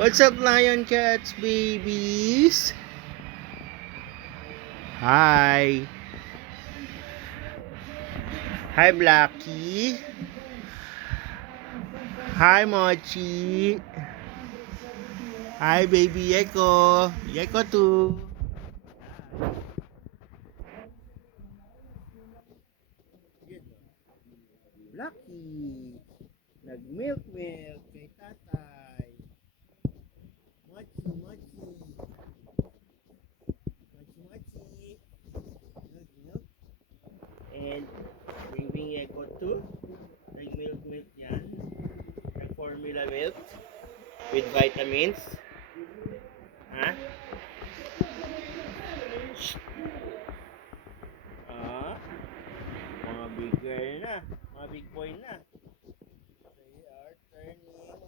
What's up, lion cats babies? Hi. Hi, Blackie. Hi, Mochi. Hi, baby Yeko. Yeko too. Blackie. Nag-milk kay tatay. Mochi, Mochi. Mochi, Mochi. Milk. And baby Yeko too. Nag-milk yan. Nag-formula milk with vitamins. Ha? Ah, mga big girl na. Mga big boy na. They are turning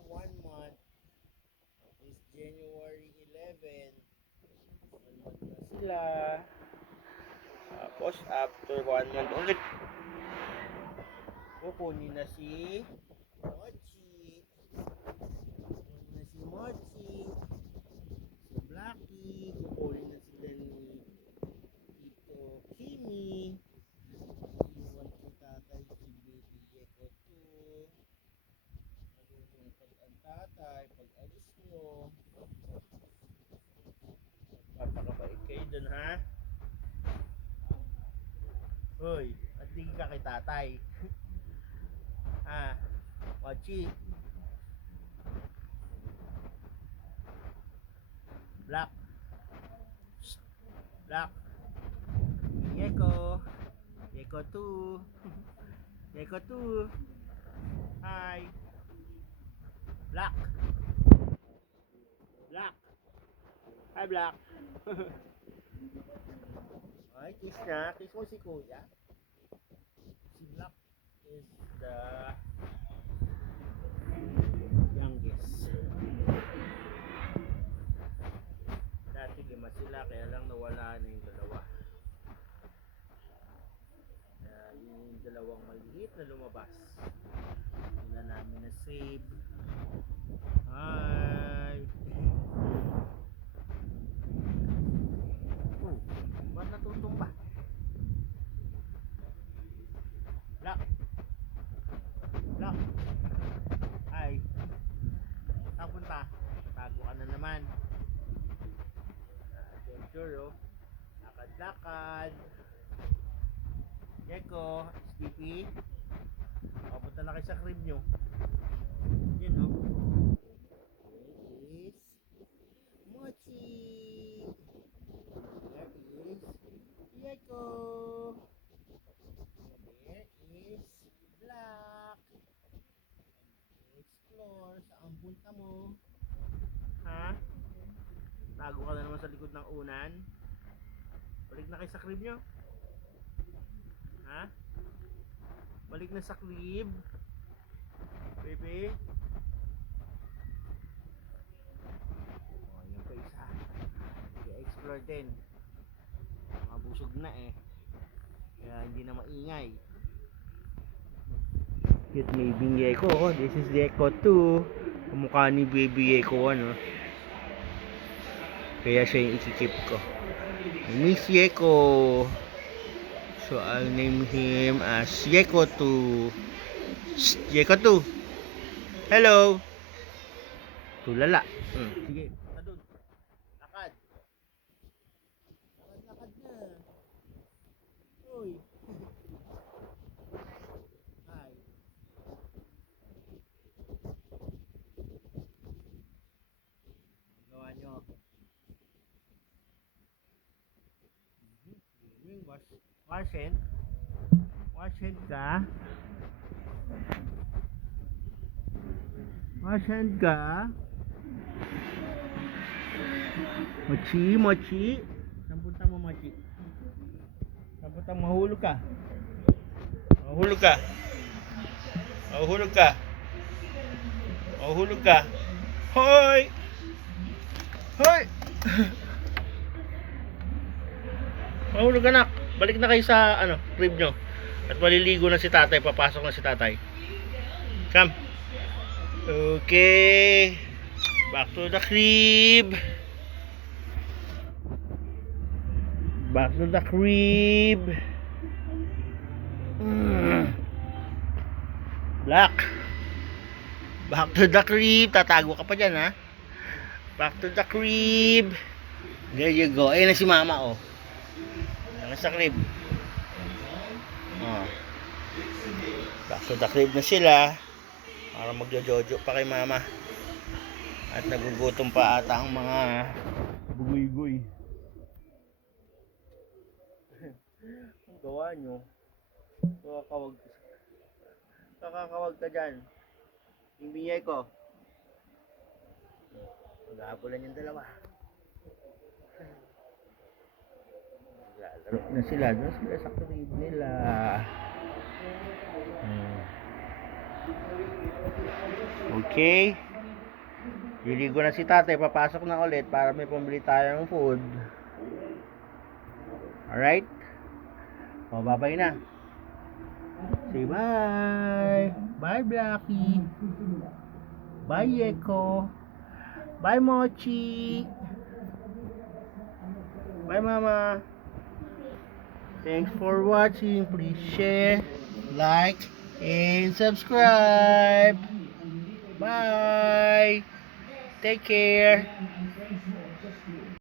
1 month. It's January 11. 1 month na sila. Tapos after 1 month ulit, kukunin na si Mochi. Kukunin na si Mochi. Si Blackie. Kukunin na sila ni Tito Kimi. Iwan ko tatay si Baby Yeko 2. Nalulungkot ang tatay pag alis nyo. Magpapakabait kayo dun, ha? Hoy, at di ka kay tatay. Ah, Mochi. Black. Black. Yeko. Yeko 2. Yeko 2. Hi. Black. Black. Hi, Black. Ay, kiss na. Kiss mo si Kuya. Si Black is the youngest. Dati 5 sila, kaya lang nawala na yung dalawa. Yung dalawang maliit na lumabas. Hindi na namin na-save. Hi! Ba't natutumba? Black! Black! Hi! Saan punta? Tago ka na naman. Adventure, oh. Lakad-lakad. Yeko, Sleepy. Papunta na kayo sa crib nyo. Yun, oh. There is Mochi. There is Yeko. There is Black. Explore. Saan punta mo? Ha? Tago ka na naman sa likod ng unan. Balik na kayo sa crib nyo. Ha? Balik na sa crib. Baby. Oh, yun pa isa. I-explore din. Mga busog na eh. Kaya hindi na maingay. Cute baby Yeko. This is Yeko 2. Kamukha ni baby Yeko 1, oh. Kaya siya yung ikikip ko. Miss Yeko. So I'll name him as Yeko 2. Yeko 2. Hello. Tulala. Sige. Punta dun. Lakad. Lakad na. Uy. Hi. Gawa nyo. Wash hand. Wash hand ka. Wash hand ka. Mochi, Mochi. Saan punta mo, Mochi? Saan punta mo? Mahulog ka. Mahulog ka. Mahulog ka. Mahulog ka. Hoy! Hoy! Mahulog anak. Balik na kayo sa crib nyo. At maliligo na si tatay. Papasok na si tatay. Come. Okay. Back to the crib. Back to the crib. Black. Back to the crib. Tatago ka pa dyan, ha? Back to the crib. There you go. Ayun na si mama, oh. Nasa crib. Oh. Back to the crib na sila. Para magjojojo pa kay mama. At nagugutom pa ata ang mga bugoy-goy. Ang gawa nyo. Kakakawag ka dyan. Yung binyay ko. Mag-aabulan yung dalawa. Lalaro na sila. Doon sila sa crib nila. Okay. Liligo na si tatay. Papasok na ulit para may pambili tayong food. Alright? O, bye-bye na. Say bye. Bye, Blackie. Bye, Yeko. Bye, Mochi. Bye, Mama. Thanks for watching. Please share, like, and subscribe. Bye. Take care.